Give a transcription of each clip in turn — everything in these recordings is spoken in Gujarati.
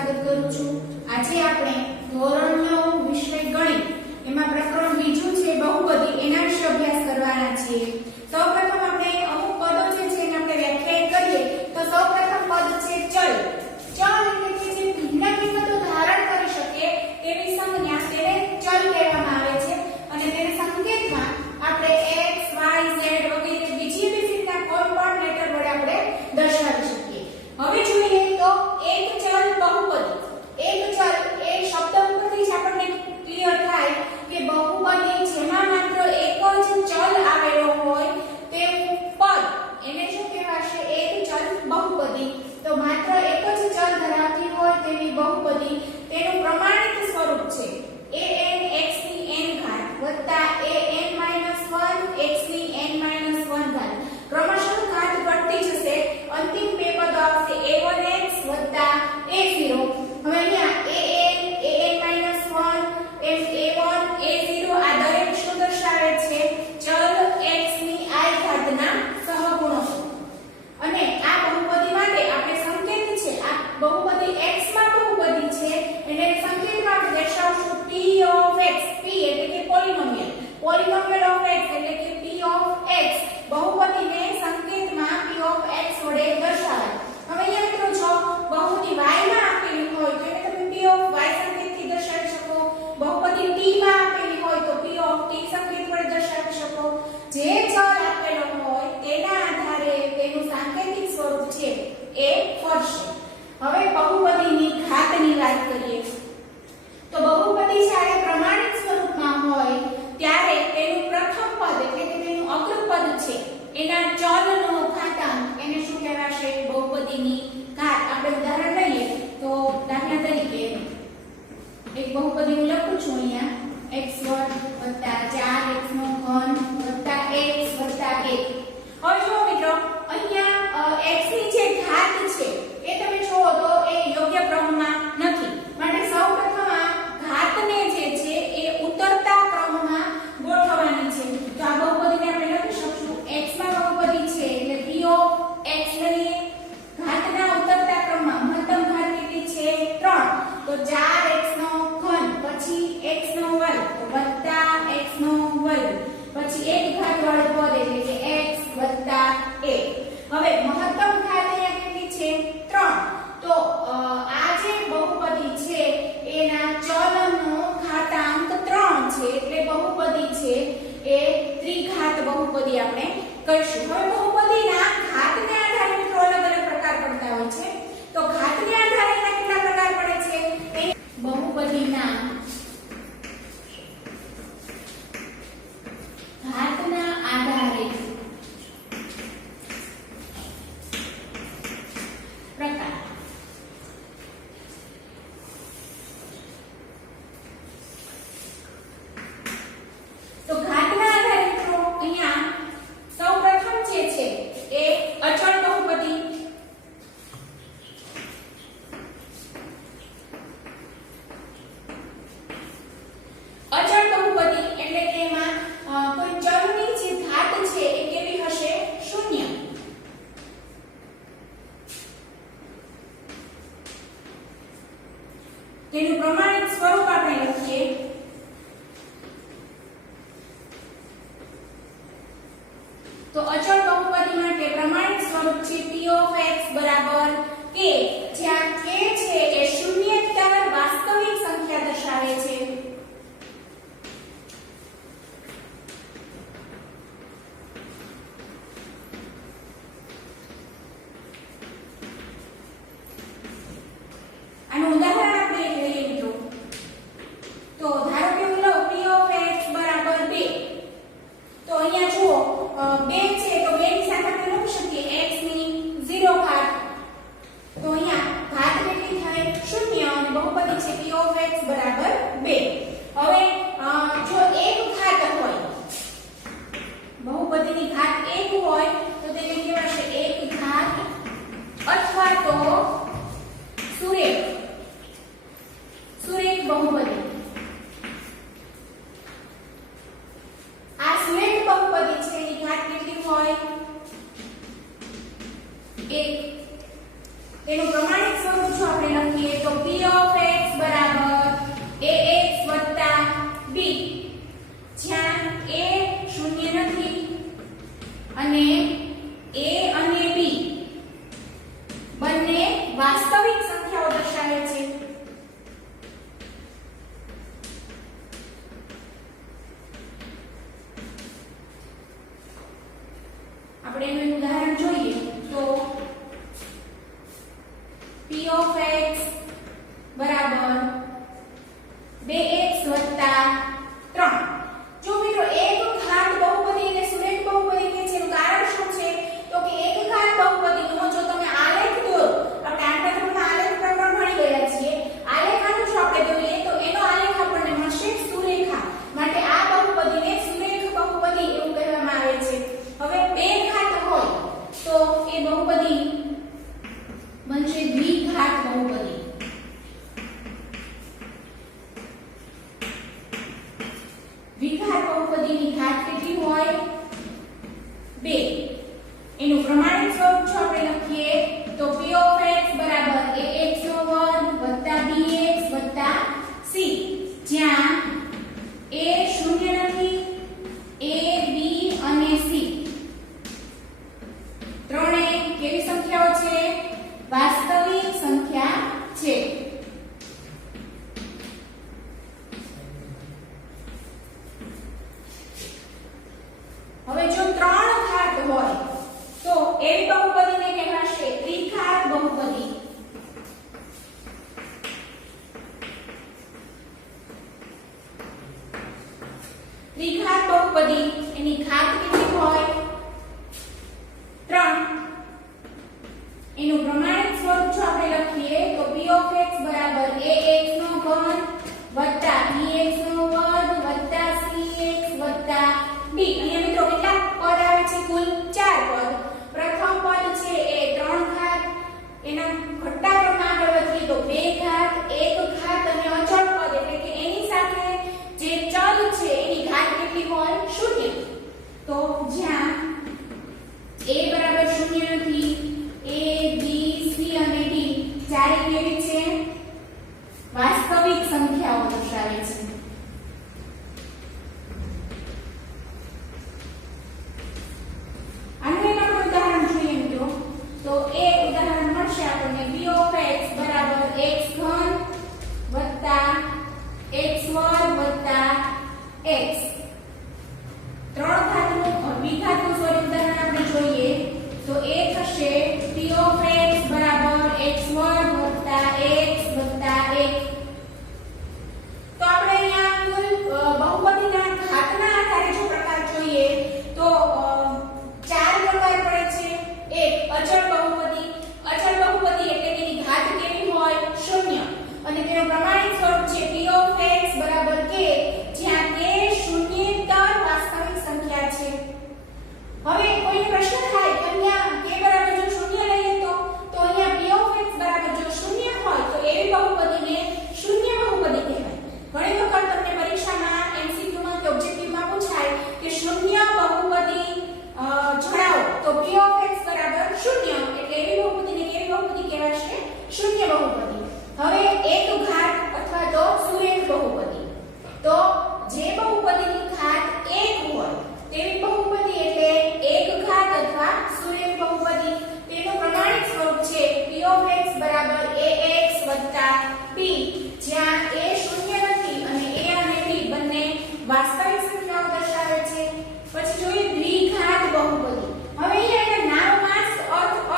સ્વાગત કરું છું। આજે આપણે ધોરણ 9 વિષય ગણિત એમાં પ્રકરણ બીજું છે બહુપદી એના વિશે અભ્યાસ કરવાના છીએ। સૌપ્રથમ આપણે અમુક પદો છે જેને આપણે વ્યાખ્યાયિત કરીએ તો સૌપ્રથમ પદ છે ચલ। ચલ એટલે કે જે ભિન્ન કિંમતો ધારણ કરી શકે તેવી સંજ્ઞા તેને ચલ કહેવામાં આવે છે અને તેને સંકેતમાં આપણે x y z વગેરે બીજી રીતના કોઈ પણ લેટર વડે આપણે દર્શાવી શકીએ। હવે જોઈએ તો એક ચલ બહુપદી। એક ચલ એ શબ્દ ઉપરથી જ આપણને ક્લિયર થાય કે બહુપદી જેમાં માત્ર એક જ ચલ આવેલો હોય તેવું પદ એને શું કહેવાશે? એક ચલ બહુપદી। તો માત્ર એક જ ચલ ધરાવતી હોય તેવી બહુપદી તેનું પ્રમાણિત સ્વરૂપ છે an x ની n ઘાત વત્તા an - 1 x ની n - 1 ઘાત। ક્રમશઃ ઘાત ઘટતી જશે, અંતિમ બે પદ આવશે a1x વત્તા a0। હવે અહીંયા an a1 a0 આ દરેક શું દર્શાવે છે? ચલ x ની i ઘાતના સહગુણકો। અને આ બહુપદી માટે આપણે સંકેત છે, આ બહુપદી x માં બહુપદી છે એને સંકેતમાં આપણે દર્શાવશું p of x। p એટલે કે પોલીનોમિયલ, પોલીનોમિયલ of x એટલે કે p of x બહુપદીને સંકેતમાં p of x વડે દર્શાવાય। હવે અહીંયા મિત્રો જો બહુપદી y માં આપેલી હોય તો એને તમે p of y સંકેતથી દર્શાવી શકો, બહુપદી t માં આપેલી હોય તો p of t સંકેત વડે દર્શાવી શકો। જે ચલ આપેલો હોય તેના આધારે તેનું સાંકેતિક સ્વરૂપ છે એ ફરશે। હવે બહુપદીની ઘાતની વાત કરીએ તો બહુપદી જ્યારે પ્રમાણિત સ્વરૂપમાં હોય ત્યારે તેનું પ્રથમ પદ એટલે કે તેનું અગ્રપદ છે એના ચલનો ઘાતાંક એને શું કહેવાશે? બહુપદીની ઘાત। આપણે ઉદાહરણ લઈએ તો દાખલા તરીકે એક બહુપદી હું લખું છું અહીંયા x2 4x નો ઘન x 1। હવે જુઓ મિત્રો અહીંયા x ની જે ઘાત છે એ તમે જુઓ તો એ યોગ્ય ક્રમમાં નથી, માટે સૌપ્રથમ આ ઘાતને જે છે એ ઉતરતા ક્રમમાં ગોઠવવાની છે। તો આ બહુપદીને આપણે લખી શકશું x માં બહુપદી છે એટલે p of x લઈએ, ઘાતના ઉતરતા ક્રમમાં મહત્તમ ઘાત કેટલી છે? 3। તો 4x નો ઘન પછી x નો વર્ગ તો વત્તા x નો વર્ગ પછી એક ઘાત વાળું પદ એટલે કે x વત્તા 1। હવે મહત્તમ ઘાત અહીંયા કેટલી છે? 3। તો આ જે બહુપદી છે એના ચલનો ઘાતાંક 3 છે એટલે બહુપદી છે એ ત્રિઘાત બહુપદી આપણે કહીશું। હવે બહુપદીના ઘાતને આધારે મિત્રો અલગ અલગ પ્રકાર પડતા હોય છે। તો ઘાતને આધારે એના કેટલા પ્રકાર પડે છે? બહુપદીના ઘાતના આધારે પ્રકાર। તો ઘાતના આધારે મિત્રો અહીંયા સૌપ્રથમ જે છે એ અચળ બહુપદી। અચળ બહુપદી એટલે કે એમાં કોઈ ચલની જે ઘાત છે એ કેવી હશે? 0। તેનું પ્રમાણિત સ્વરૂપ આપણે લખીએ તો અચળ બહુપદી માટે પ્રમાણિત સ્વરૂપ છે p of x બરાબર k, જ્યાં k છે એ શૂન્યેતર વાસ્તવિક સંખ્યા દર્શાવે છે। આનું ઉદાહરણ આપણે લઈએ મિત્રો તો ધારો કે હું લઉં p of x બરાબર 2। તો અહીંયા જુઓ 2 છે તો 2 ની સાથે આપણે લખી શકીએ x ની 0 ઘાત। તો અહીંયા ઘાત કેટલી થાય? 0 અને બહુપદી છે p of x બરાબર 2। હવે જો એક ઘાત હોય, બહુપદીની ઘાત 1 હોય તો તેને કહેવાશે એક ઘાત અથવા તો સુરેખ બહુપદી। આ સુરેખ બહુપદી છે એની ઘાત કેટલી હોય? 1। તેનું પ્રમાણિત સ્વરૂપ જો આપણે આપણે લખીએ તો p of x બરાબર ax b, જ્યાં a શૂન્ય નથી અને a અને b બંને વાસ્તવિક સંખ્યાઓ દર્શાવે છે. આપણે એનું ઉદાહરણ જોઈએ તો p of x બરાબર 2x 3. જો મિત્રો એક ઘાત બહુપદી અને સુરેખ બહુપદી કે છે એનું કારણ શું છે તો કે એક ઘાત બહુપદીનો જો તમે આલેખ દોરો, આપણે આટલા ધોરણમાં આલેખ પ્રકરણ ભણી ગયા છીએ, આલેખ આનો જો આપણે દોરીએ તો એનો આલેખ આપણને મળશે સુરેખા. માટે આ બહુપદીને સુરેખ બહુપદી એવું કહેવામાં આવે છે. હવે બે ઘાત હોય તો એ બહુપદી બનશે દ્વિઘાત બહુપદી. દ્વિઘાત બહુપદીની ઘાત કેટલી હોય? 2. એનું પ્રમાણિત સ્વરૂપ જો આપણે લખીએ તો p of x બરાબર ax² bx c, જ્યાં a શૂન્ય નથી, a b અને c ત્રણેય કેવી સંખ્યાઓ છે? વાસ્તવિક સંખ્યા છે. હવે જો ત્રણ ઘાત હોય તો એવી બહુપદીને કહેવાશે ત્રિઘાત બહુપદી. ત્રિઘાત બહુપદી એની ઘાત કેટલી હોય? 3. એનું પ્રમાણિત સ્વરૂપ જો આપણે લખીએ તો p of x બરાબર ax² bx² cx d. અહીંયા મિત્રો કેટલા પદ આવે છે? કુલ 4 પદ. પ્રથમ પદ છે એ 3 ઘાત, એના ઘટતા ક્રમમાં આગળ વધીએ તો 2 ઘાત, 1 ઘાત અને અચળ પદ એટલે કે એની સાથે જે ચલ છે એની ઘાત કેટલી હોય? 0. તો જ્યાં a બરાબર 0 નથી, a b c અને d ચારે કેવી છે? વાસ્તવિક સંખ્યાઓ દર્શાવે છે. તો એ ઉદાહરણ મળશે આપણને p of x બરાબર x3 x2 x. ત્રણ ઘાતનું દ્વિઘાતનું સ્વરૂપ ઉદાહરણ આપણે જોઈએ તો એ થશે p of x બરાબર x2 x 1. તો આપણે અહીંયા કુલ બહુપદીના ઘાતના આધારે જો પ્રકાર જોઈએ તો 4 પ્રકાર પડે છે. એક અચળ બહુપદી. અચળ બહુપદી એટલે કે એની ઘાત કેવી હોય? 0. અને તેનું પ્રમાણિત સ્વરૂપ છે p of x બરાબર k, જ્યાં k શૂન્યેતર વાસ્તવિક સંખ્યા છે. હવે કોઈને પ્રશ્ન થાય કે અહીંયા k બરાબર જો 0 લઈએ તો અહીંયા p of x બરાબર જો 0 હોય તો એવી બહુપદીને શૂન્ય બહુપદી કહેવાય. ઘણી વખત તમને પરીક્ષામાં MCQ માં કે ઓબ્જેક્ટિવ માં પૂછાય કે શૂન્ય બહુપદી જણાવો તો p of x બરાબર 0 એટલે એવી બહુપદીને કેવી બહુપદી કહેવાશે? શૂન્ય બહુપદી. હવે એક ઘાત અથવા તો સુરેખ બહુપદી. તો જે બહુપદીની ઘાત 1 હોય તેવી બહુપદી એટલે એક ઘાત અથવા સુરેખ બહુપદી. તેનું પ્રમાણિત સ્વરૂપ છે p of x બરાબર ax b, જ્યાં a શૂન્ય નથી અને a અને b બંને વાસ્તવિક સંખ્યાઓ દર્શાવે છે. પછી જોઈએ દ્વિઘાત બહુપદી. હવે અહીંયા નામમાં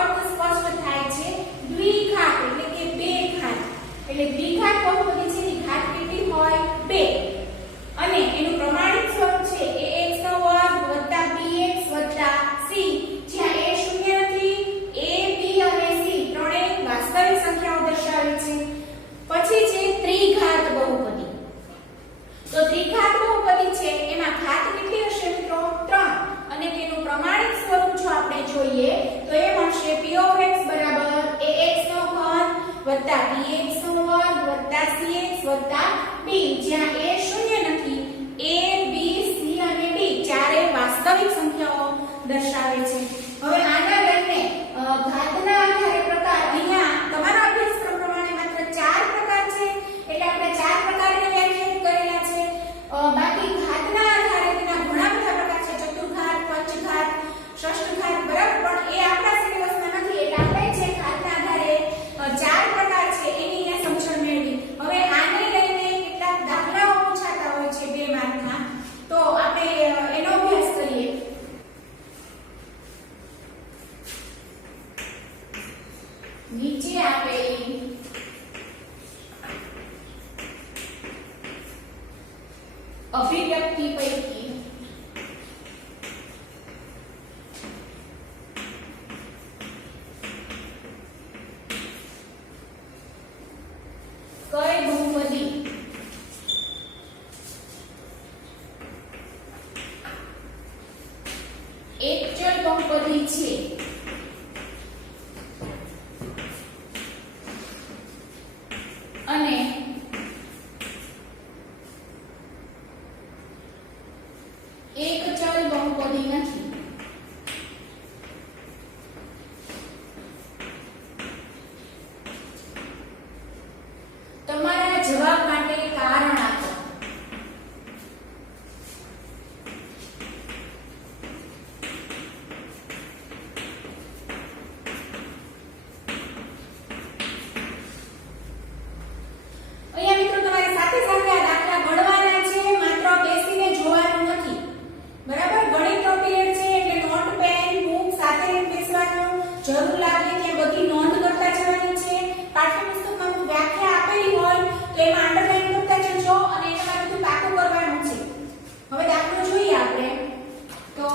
અર્થ સ્પષ્ટ થાય છે. દ્વિઘાત એટલે કે બે ઘાત. એટલે દ્વિઘાત બહુપદી છે એની ઘાત કેટલી હોય? 2. અને એનું પ્રમાણિત સ્વરૂપ છે ax² bx c, જ્યાં a શૂન્ય નથી, a b અને c ત્રણેય વાસ્તવિક સંખ્યાઓ દર્શાવે છે. પછી છે ત્રિઘાત બહુપદી. તો ત્રિઘાત બહુપદી છે એમાં ઘાત કેટલી હશે મિત્રો? 3. અને તેનું પ્રમાણિત સ્વરૂપ જો આપણે જોઈએ તો એ મળશે p of x બરાબર ax² bx² cx d, જ્યાં a શૂન્ય નથી, a b c અને d ચારે વાસ્તવિક સંખ્યાઓ દર્શાવે છે. હવે આના લઈને ઘાતના આધારે પ્રકાર અહીંયા તમારા અભ્યાસક્રમ પ્રમાણે અભિવ્યક્તિ પૈકી કઈ બહુપદી એક ચલ બહુપદી છે અને એક ચલ બહુપદી નથી. તમારા જવાબ માટે કારણ આપો. અહીંયા મિત્રો તમારે સાથે સાથે આ દાખલા ગણવાના છે, માત્ર બેસીને જોવાનું નથી. બરાબર? ગણિતનો પીરિયડ છે એટલે નોટ પેન બુક સાથે બેસવાનું, જરૂર લાગે ત્યાં બધી નોંધ કરતા જવાની છે. પાઠ્યપુસ્તકમાં વ્યાખ્યા આપેલી હોય તો એમાં અંડરલાઈન કરતા જજો અને એમાં બધું પાકું કરવાનું છે. હવે દાખલો જોઈએ આપણે. તો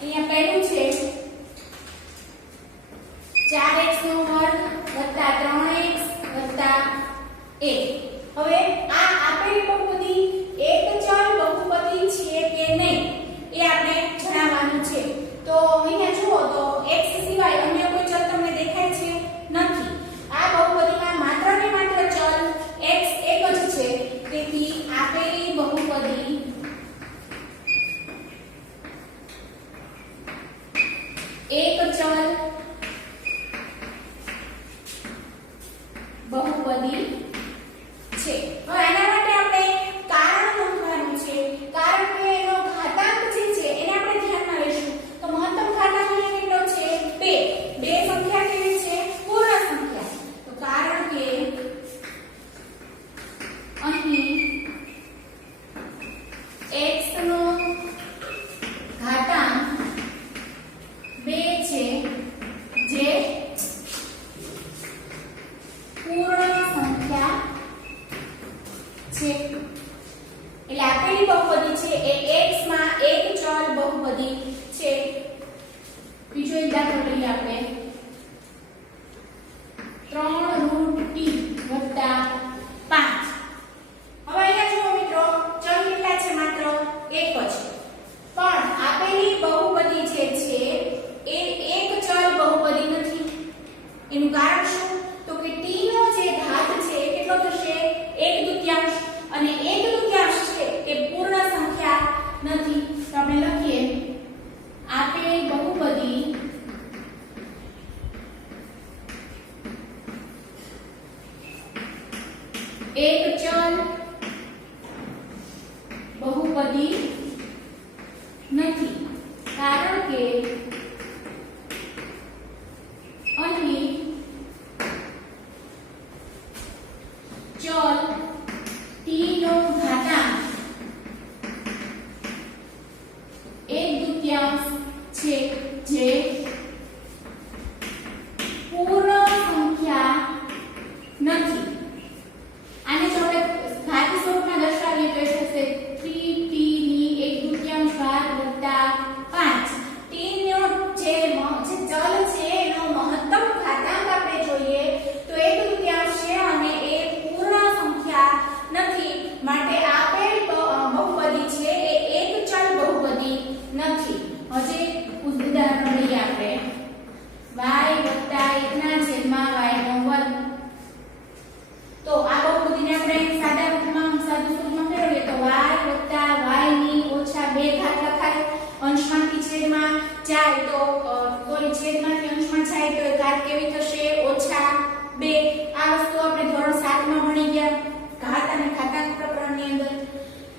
અહીંયા પહેલું છે 4x નો વર્ગ વત્તા 3x વત્તા 1. હવે આ આપેલી બહુપદી એક ચલ બહુપદી છે કે નહીં એ આપણે જણાવવાનું છે. તો અહીંયા જુઓ તો x સિવાય અન્ય કોઈ ચલ તમને દેખાય છે? નથી. આ બહુપદીમાં માત્ર ને માત્ર ચલ x એક જ છે. તેથી આપેલી બહુપદી એક ચલ બહુપદી છે. હવે આના માટે આપણે કારણ નોંધવાનું છે, કારણ કે એનો ઘાતાંક જે છે એને આપણે ધ્યાનમાં લઈશું. તો મહત્તમ ઘાતાંક અહીંયા કેટલો છે? 2. બે સંખ્યા કેવી છે? પૂર્ણ સંખ્યા. તો કારણ કે અહીં x નો ઘાતાંક 2 છે જે પૂર્ણ સંખ્યા છે. એટલે આપેલી બહુપદી છે એ x માં એક ચલ બહુપદી છે. બીજો એક દાખલો લઈએ આપણે. 3√t વત્તા 5. હવે અહીંયા જુઓ મિત્રો, ચલ કેટલા છે? માત્ર એક જ. પણ આપેલી બહુપદી જે છે એ એક ચલ બહુપદી નથી. એનું કારણ શું? તો કે t નો જે ઘાત છે એ કેટલો થશે? 1/2. અને 1/2 છે એ પૂર્ણ સંખ્યા નથી. તો આપણે લખીએ આપેલી બહુપદી એક ચલ બહુપદી નથી. કારણ કે અહીં ચલ t નો ઘાતાંક 1/2 છે જે પૂર્ણ સંખ્યા નથી. આને જો આપણે ઘાતી સ્વરૂપમાં દર્શાવીએ તો એ થશે 3t ની 1/2 ભાગ વત્તા 5. t નો જે ચલ છે એનો મહત્તમ ઘાતાંક આપણે જોઈએ તો 1/2 છે અને એ પૂર્ણ સંખ્યા નથી. માટે આપેલ બહુપદી છે એ એક ચલ બહુપદી નથી. હજી ઉદાહરણ લઈએ આપણે. y વત્તા 1/y². તો આ બહુપદીને આપણે સાદા રૂપમાં સ્વરૂપમાં ફેરવીએ તો y વત્તા y ની ઓછા 2 ઘાત લખાય. અંશમાંથી છેદમાં જાય તો છેદમાંથી અંશમાં જાય તો એ ઘાત કેવી થશે? ઓછા 2. આ વસ્તુ આપણે ધોરણ 7 માં ભણી ગયા ઘાત અને ઘાતાંક પ્રકરણની અંદર.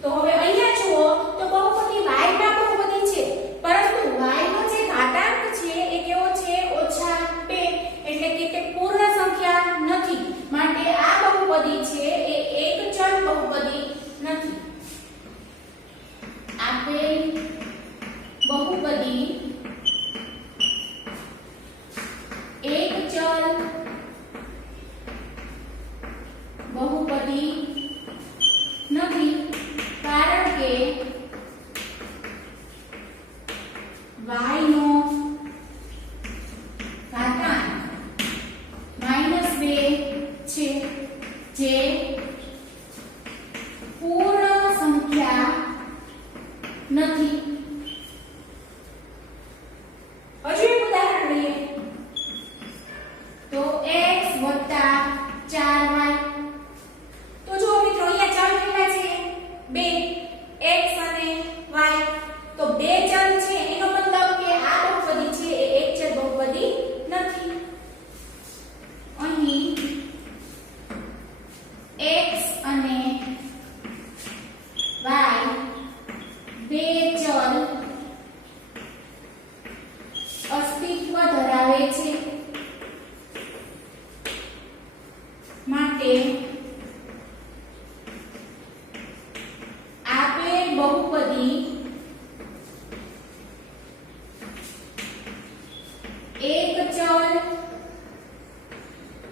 તો હવે અહીંયા જુઓ તો બહુપદી y ના બહુપદી છે, પરંતુ y નો જે ઘાતાંક છે એ કેવો છે? ઓછા 2. એટલે કે તે પૂર્ણ સંખ્યા નથી. માટે આ બહુપદી છે એ એક ચલ બહુપદી નથી. આપેલ બહુપદી એક ચલ બહુપદી નથી. કારણ 4y. તો જો મિત્રો અહીંયા ચલ કેટલા છે? 2 x અને y. તો બે ચલ છે એનો મતલબ કે આ બહુપદી છે એ એક ચલ બહુપદી નથી. અહીં x અને y બે ચલ અસ્તિત્વ ધરાવે છે માટે આપેલ બહુપદી એક ચલ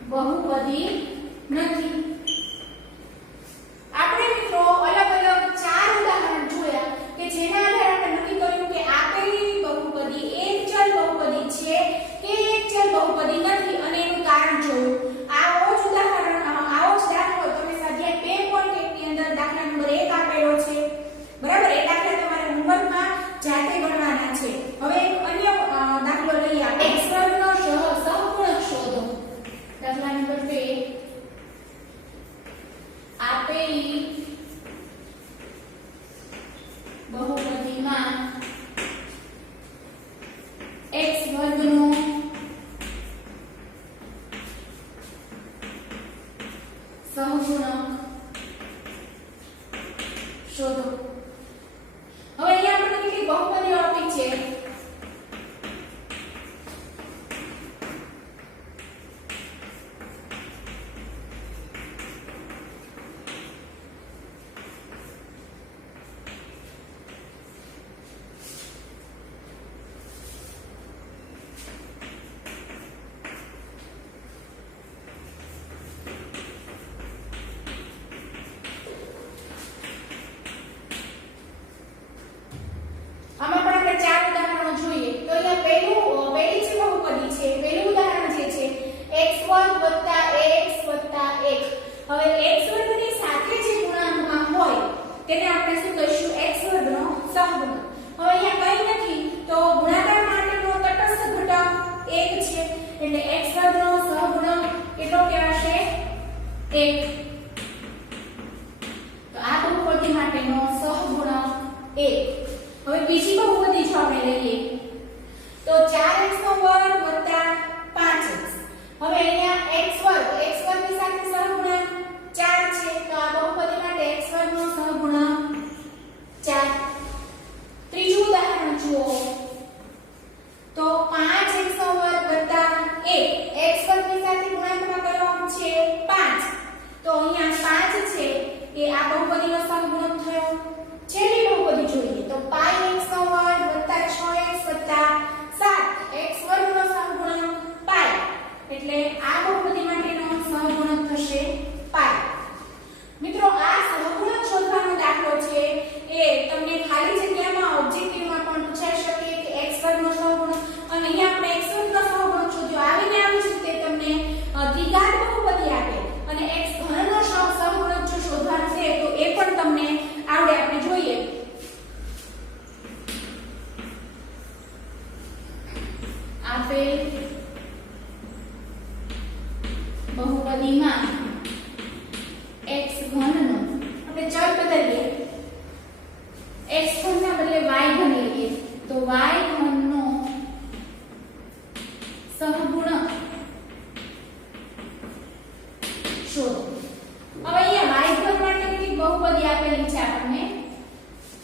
બહુપદી નથી. આપણે મિત્રો અલગ અલગ 4 ઉદાહરણ જોયા કે જેના આધારે આપણે નક્કી કર્યું કે આપેલી બહુપદી એક ચલ બહુપદી છે કે એક ચલ બહુપદી નથી અને એનું કારણ જોયું. આવો જ દાખલો તમે સ્વાધ્યાય 2.1 ની અંદર દાખલા નંબર 1 આપેલો છે. બરાબર, એ દાખલા તમારે હોમવર્કમાં જાતે ગણવાના છે. હવે એક અન્ય દાખલો લઈએ. x વર્ગનો સહગુણક શોધો. દાખલા નંબર 2 આપેલી બહુપદીમાં x વર્ગનો સહગુણક શોધો. હવે અહીંયા આપણે કેટલી બહુપદીઓ આપી છે? આમાં પણ આપણે 4 ઉદાહરણો જોઈએ. તો અહીંયા પહેલી જે બહુપદી છે, પહેલું ઉદાહરણ જે છે x2 + ax + 1. હવે x વર્ગની સાથે જે ગુણાંકમાં હોય તેને આપણે શું કહીશું? x વર્ગનો સહગુણક. હવે અહીંયા કંઈ નથી તો ગુણાકાર માટેનો તટસ્થ ઘટક 1 છે એટલે x વર્ગનો સહગુણક કેટલો કહેવાશે? 1. તો આ બહુપદી માટેનો સહગુણક 1. હવે બીજી બહુપદી જો આપણે લઈએ તો 4x2 + 5x. હવે અહીંયા x વર્ગની સાથે સહગુણક 4 છે તો આ બહુપદી માટે x વર્ગનો સહગુણક 4. ત્રીજું ઉદાહરણ જુઓ તો 5x2 + 1. x વર્ગની સાથે ગુણાંકમાં કયો અંક છે? 5. તો અહીંયા 5 છે એ આ બહુપદીનો સહગુણક થયો. છેલ્લી બહુપદી જોઈએ તો 5x2 + 6x + 7. x વર્ગનો સહગુણક 5 એટલે આ બહુપદી માટેનો સહગુણક થશે 5. મિત્રો આ સહગુણક શોધવાનો દાખલો છે એ તમને ખાલી જગ્યામાં ઓબ્જેક્ટિવમાં પણ પૂછાઈ શકે કે x વર્ગનો સહગુણક અને અહીંયા આપણે x વર્ગનો સહગુણક શોધ્યો. આવી જ રીતે તમને દ્વિઘાત બહુપદી આપે અને x ઘનનો સહગુણક જો શોધવાનો છે તો એ પણ તમને આવડે. આપણે જોઈએ આપેલ બહુપદીમાં x ઘનનો આપણે ચલ બદલીએ. x ઘનના બદલે y ઘન લઈએ તો y ઘનનો સહગુણક શોધો. હવે અહીંયા y ઘન માટે કેટલી બહુપદી આપેલી છે આપણને?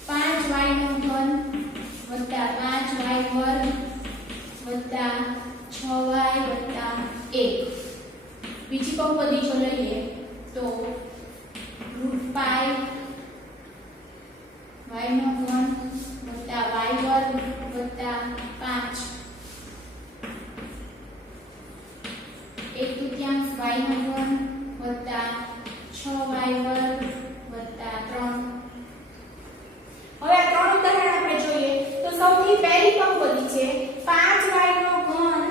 5y નો ઘન + 5y વર્ગ + 6y + 1. બીજી બહુપદી જો લઈએ તો √5 y નો ઘન + y વર્ગ + 5. 1/3 y નો ઘન + 6y વર્ગ + 3. હવે આ 3 ઉદાહરણ આપણે જોઈએ તો સૌથી પહેલી બહુપદી છે 5y નો ઘન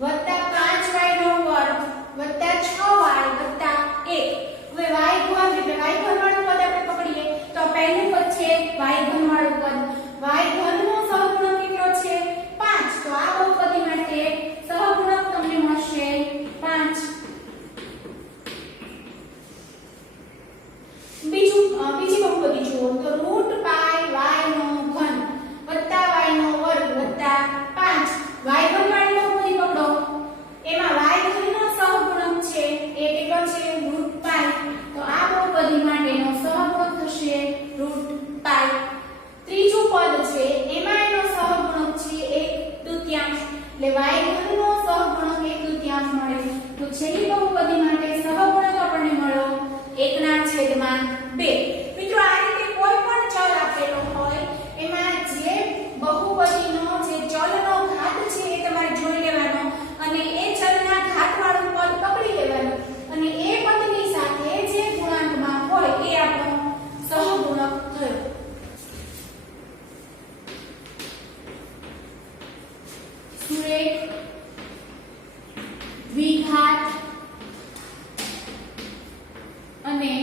+ 5y નો વર્ગ + 6y + 1. હવે y ઘન એટલે y ઘન વાળું પદ આપણે પકડીએ તો પહેલું પદ છે y ઘન વાળું પદ. y ઘનનો સહગુણક કેટલો છે? 5. જુઓ તો રૂટ પાઈ y નો ઘન વત્તા y નો વર્ગ વત્તા 5 y ઘન વાળી બહુપદી પકડો એમાં y ઘન નો સહગુણક છે એ કેટલો છે રૂટ પાઈ તો આ બહુપદી માટેનો સહગુણક થશે રૂટ પાઈ ત્રીજું પદ છે એમાં એનો સહગુણક છે 1/3 એટલે y ઘન નો સહગુણક 1/3 મળે તો છેલ્લી બહુપદી માટે સહગુણક આપણને મળ્યો 1/2 મિત્રો આ રીતે કોઈ પણ ચલ આપેલો હોય એમાં જે બહુપદીનો જે ચલનો ઘાત છે એ તમારે જોઈ લેવાનો અને એ ચલના ઘાતવાળું પદ પકડી લેવાનું અને એ પદની સાથે જે ગુણાંકમાં હોય એ આપણો સહગુણક થયો સુરેખ દ્વિઘાત અને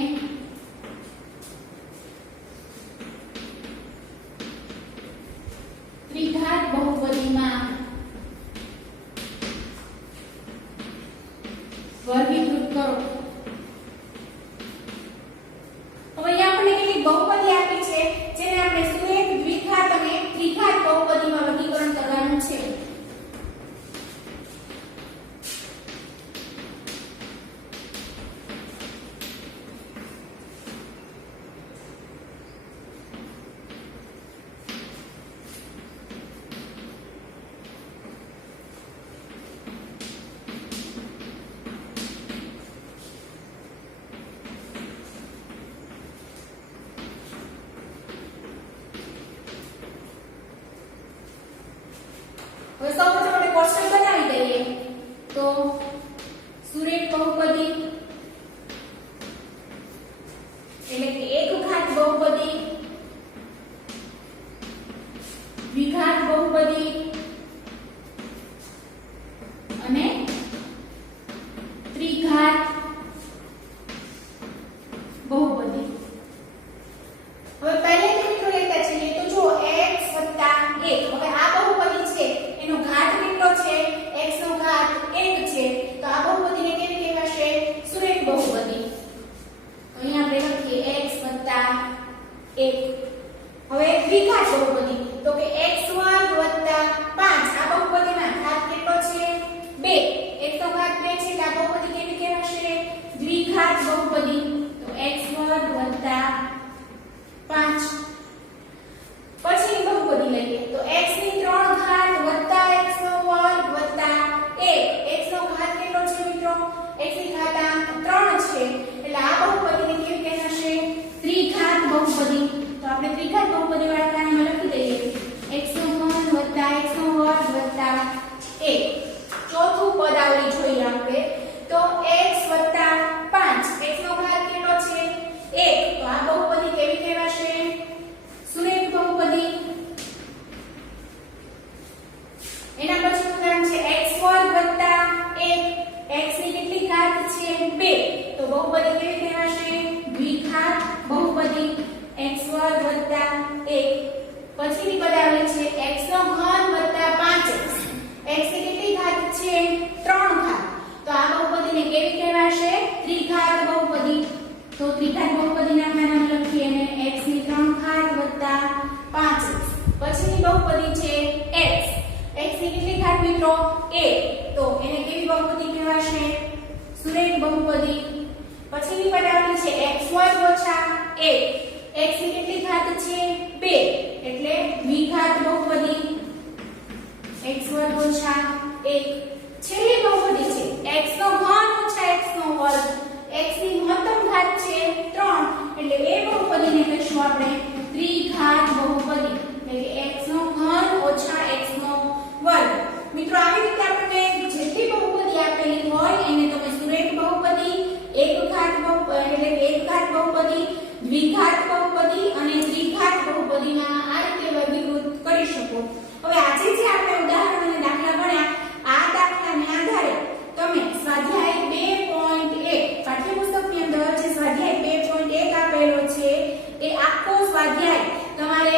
ત્રિઘાત બહુપદીમાં વર્ગીકૃત કરો હવે અહીંયા આપણે કેટલી બહુપદી આપી છે જેને આપણે સુરેખ દ્વિઘાત અને ત્રિઘાત બહુપદીમાં વર્ગીકરણ કરવાનું છે હવે સૌપ્રથમ આપણે કોષ્ટક બનાવી દઈએ તો સુરેખ બહુપદી એટલે કે એકઘાત બહુપદી દ્વિઘાત બહુપદી અને ત્રિઘાત બહુપદી હવે પહેલેથી મિત્રો લેતા છીએ તો જો x 1 હવે આ બહુપદી છે એનો ઘાત કેટલો છે x નો ઘાત 1 છે તો આ બહુપદીને કેવી કહેવાશે સુરેખ બહુપદી અહીં આપણે લખીએ x 1 હવે દ્વિઘાત બહુપદી તો કે x2 5 આ બહુપદીના ઘાત કેટલો છે 2 x નો ઘાત 2 છે તો આ બહુપદી કેવી કહેવાશે દ્વિઘાત બહુપદી તો x2 5 પછી બહુપદી લઈએ તો x ની 3 ઘાત વત્તા x નો વર્ગ વત્તા 1 x નો ઘાત કેટલો છે મિત્રો x ની ઘાતાંક 3 છે એટલે આ બહુપદીને કેવી કહેવાશે ત્રિઘાત બહુપદી તો આપણે ત્રિઘાત બહુપદી વાળા પ્લાનમાં લખી દઈએ x નો ઘન વત્તા x નો વર્ગ વત્તા 1 ચોથું પદ આવડી જોઈએ આપણે તો x 5 x નો ઘાત કેટલો છે 1 તો આ બહુપદી કેવી કહેવાશે સુરેખ બહુપદી એના પછી ઉદાહરણ છે x2 1 x ની કેટલી ઘાત છે 2 તો બહુપદી કેવી કહેવાશે દ્વિઘાત બહુપદી x2 1 પછીની પદાવલી છે x નો ઘન 5x x ની કેટલી ઘાત છે 3 ઘાત તો આ બહુપદીને કેવી કહેવાશે ત્રિઘાત બહુપદી તો ત્રિઘાત બહુપદીના નામ લખીએ અને x ની 3 ઘાત 5x પછીની બહુપદી છે x x ની કેટલી ઘાત મિત્રો 1 તો એને કેવી બહુપદી કહેવાશે સુરેખ બહુપદી પછીની પદાવલી છે x2 1 x ની કેટલી ઘાત છે 2 એટલે દ્વિઘાત બહુપદી x2 1 છેલ્લી બહુપદી છે x નો ઘન ઓછા x નો વર્ગ x ની મહત્તમ ઘાત છે 3 એટલે એ બહુપદીને કહીશું આપણે ત્રિઘાત બહુપદી એટલે કે x નો ઘન ઓછા x નો વર્ગ મિત્રો આવી રીતે આપણે જેટલી બહુપદી આપેલી હોય એને તમે સુરેખ બહુપદી એકઘાત બહુપદી એટલે કે એકઘાત બહુપદી દ્વિઘાત બહુપદી અને ત્રિઘાત બહુપદીમાં આ રીતે વર્ગીકૃત કરી શકો હવે આજે જે આપણે ઉદાહરણ અને દાખલા ગણ્યા આ દાખલાને આધારે તમે સ્વાધ્યાય 2.1 પાઠ્યપુસ્તકની અંદર જે સ્વાધ્યાય 2.1 આપેલો છે એ આખો સ્વાધ્યાય તમારે